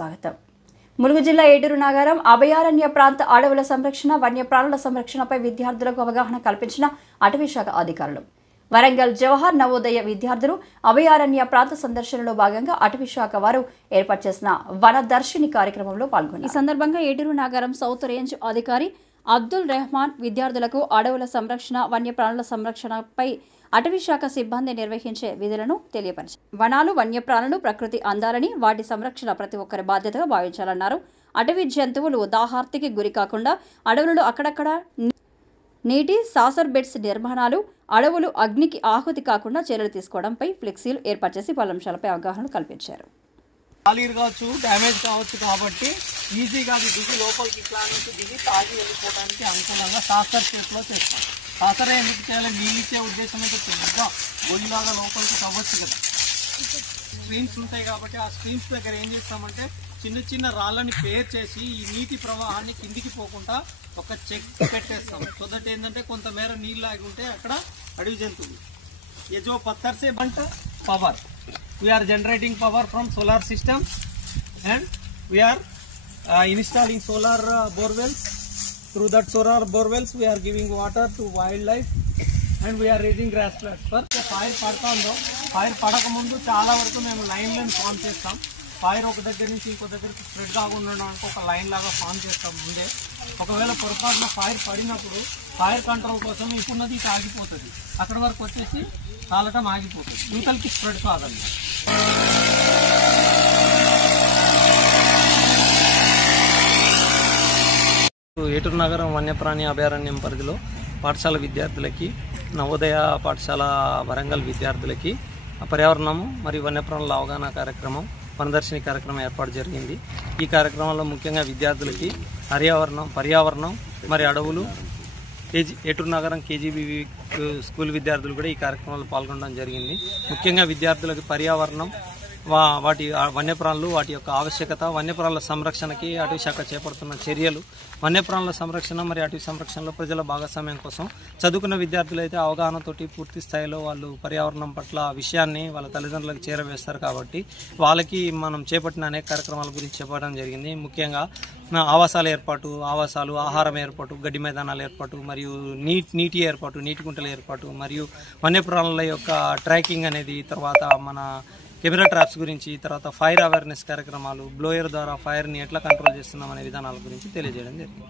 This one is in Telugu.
స్వాగతం. ములుగు జిల్లా ఏటూరు నగరం అభయారణ్య ప్రాంత అడవుల సంరక్షణ, వన్యప్రాణుల సంరక్షణపై విద్యార్థులకు అవగాహన కల్పించిన అటవీ శాఖ అధికారులు. వరంగల్ జవహర్ నవోదయ విద్యార్థులు అభయారణ్య ప్రాంత సందర్శనలో భాగంగా అటవీ శాఖ వారు ఏర్పాటు చేసిన వనదర్శిని కార్యక్రమంలో పాల్గొన్నారు. ఈ సందర్భంగా ఏటూరు నగరం సౌత్ రేంజ్ అధికారి అబ్దుల్ రెహమాన్ విద్యార్థులకు అడవుల సంరక్షణ, వన్యప్రాణుల సంరక్షణపై అటవీ శాఖ సిబ్బంది నిర్వహించే విధులను తెలియపరిచారు. వనాలు, వన్యప్రాణులు ప్రకృతి అందాలని, వాటి సంరక్షణ ప్రతి ఒక్కరి బాధ్యతగా భావించాలన్నారు. అటవీ జంతువులు దాహార్తికి గురి కాకుండా అడవులలో అక్కడక్కడ నీటి సాసర్ బెడ్స్ నిర్మాణాలు, అడవులు అగ్నికి ఆహుతి కాకుండా చర్యలు తీసుకోవడంపై ఫ్లెక్సీలు ఏర్పాటు చేసి పలు అంశాలపై అవగాహన కల్పించారు. కావచ్చు, డ్యామేజ్ కావచ్చు కాబట్టి ఈజీగా దిగి లోపలికి ఇట్లా నుంచి దిగి తాగి వెళ్ళిపోవడానికి అనుకూలంగా సాసర్ షేప్లో చేస్తాం. సాసరే ఎందుకు చేయాలి? నీళ్ళు ఇచ్చే ఉద్దేశం అయితే పెద్ద గొయ్యిలాగా లోపలికి తవ్వచ్చు కదా. స్ట్రీమ్స్ ఉంటాయి కాబట్టి ఆ స్ట్రీమ్స్ దగ్గర ఏం చేస్తామంటే చిన్న చిన్న రాళ్ళని పేర్ చేసి ఈ నీటి ప్రవాహాన్ని కిందికి పోకుండా ఒక చెక్ పెట్టేస్తాం. సో దట్ ఏంటంటే కొంతమేర నీళ్ళు ఆగి ఉంటే అక్కడ అడవి జంతువులు ये जो पत्थर से बनता power, we are generating power from solar systems and we are installing solar borewells. Through that solar borewells we are giving water to wildlife and we are raising grass plots. For fire పడతాందో ఫైర్ పడక ముందు చాలా వరకు మేము లైన్లను ఫామ్ చేస్తాం. ఫైర్ ఒక దగ్గర నుంచి ఇంకో దగ్గరికి స్ప్రెడ్ కాకుండా ఒక లైన్ లాగా ఫామ్ చేస్తాం ముందే. ఒకవేళ పొరపాటున ఫైర్ పడినప్పుడు ఫైర్ కంట్రోల్ కోసం ఇప్పుడున్నది ఆగిపోతుంది. అక్కడ వరకు వచ్చేసి కాలటం ఆగిపోతుంది, యూతలకి స్ప్రెడ్ కాదండి. ఏటూరు నగరం వన్యప్రాణి అభయారణ్యం పరిధిలో పాఠశాల విద్యార్థులకి, నవోదయ పాఠశాల వరంగల్ విద్యార్థులకి పర్యావరణము మరియు వన్యప్రాణుల అవగాహన కార్యక్రమం, వనదర్శిని కార్యక్రమం ఏర్పాటు జరిగింది. ఈ కార్యక్రమంలో ముఖ్యంగా విద్యార్థులకి పర్యావరణం మరి అడవులు, ఏటూరు నగరం కేజీబీవీ స్కూల్ విద్యార్థులు కూడా ఈ కార్యక్రమంలో పాల్గొనడం జరిగింది. ముఖ్యంగా విద్యార్థులకు పర్యావరణం, వాటి వన్యప్రాణులు, వాటి యొక్క ఆవశ్యకత, వన్యప్రాణుల సంరక్షణకి అటవీ శాఖ చేపడుతున్న చర్యలు, వన్యప్రాణుల సంరక్షణ మరియు అటవీ సంరక్షణలో ప్రజల భాగస్వామ్యం కోసం చదువుకున్న విద్యార్థులు అయితే అవగాహనతోటి పూర్తి స్థాయిలో వాళ్ళు పర్యావరణం పట్ల విషయాన్ని వాళ్ళ తల్లిదండ్రులకు చేరవేస్తారు. కాబట్టి వాళ్ళకి మనం చేపట్టిన అనేక కార్యక్రమాల గురించి చెప్పడం జరిగింది. ముఖ్యంగా ఆవాసాల ఏర్పాటు, ఆహారం ఏర్పాటు, గడ్డి మైదానాల ఏర్పాటు, మరియు నీటి ఏర్పాటు, నీటి గుంటల ఏర్పాటు, మరియు వన్యప్రాణుల యొక్క ట్రాకింగ్ అనేది, తర్వాత మన కెమెరా ట్రాప్స్ గురించి, తర్వాత ఫైర్ అవేర్నెస్ కార్యక్రమాలు, బ్లోయర్ ద్వారా ఫైర్ని ఎట్లా కంట్రోల్ చేస్తున్నాం అనే విధానాల గురించి తెలియజేయడం జరిగింది.